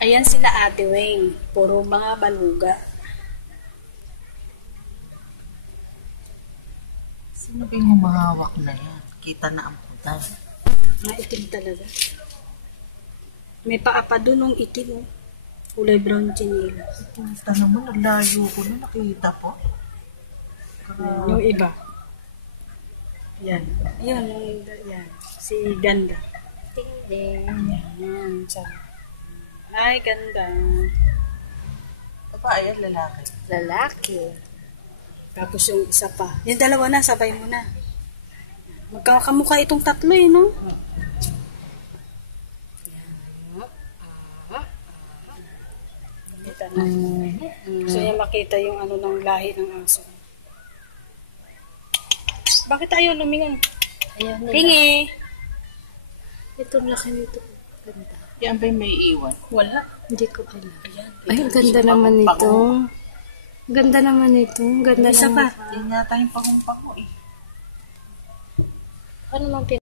Ayan sila Ate Weng. Puro mga baluga. Sino ba yung humahawak na yan? Kita na ang putal. Maitim talaga. May paa pa dun ng itim. Kulay brown chinelas. Puta naman, naglayo ko na nakita po. Yung iba. Yan. Yan. Yan. Si Ganda. Ding-ding. Yan. Ay, ganda. Babae at lalaki. Lalaki. Tapos yung isa pa. Yung dalawa na, sabay mo na. Magkakamukha itong tatlo eh, no? Kita na. Gusto niya makita yung ano ng lahi ng aso. Bakit ayaw lumingan? Ayaw nila. Pingi! Itong laki nito. Ganda. Yan ba yung may iwan? Wala. Hindi ko alam. Ayan. Ay, ganda naman nito. Ganda naman nito. Ganda Isa naman. pa. Yan yata yung pakumpang mo eh. Ano man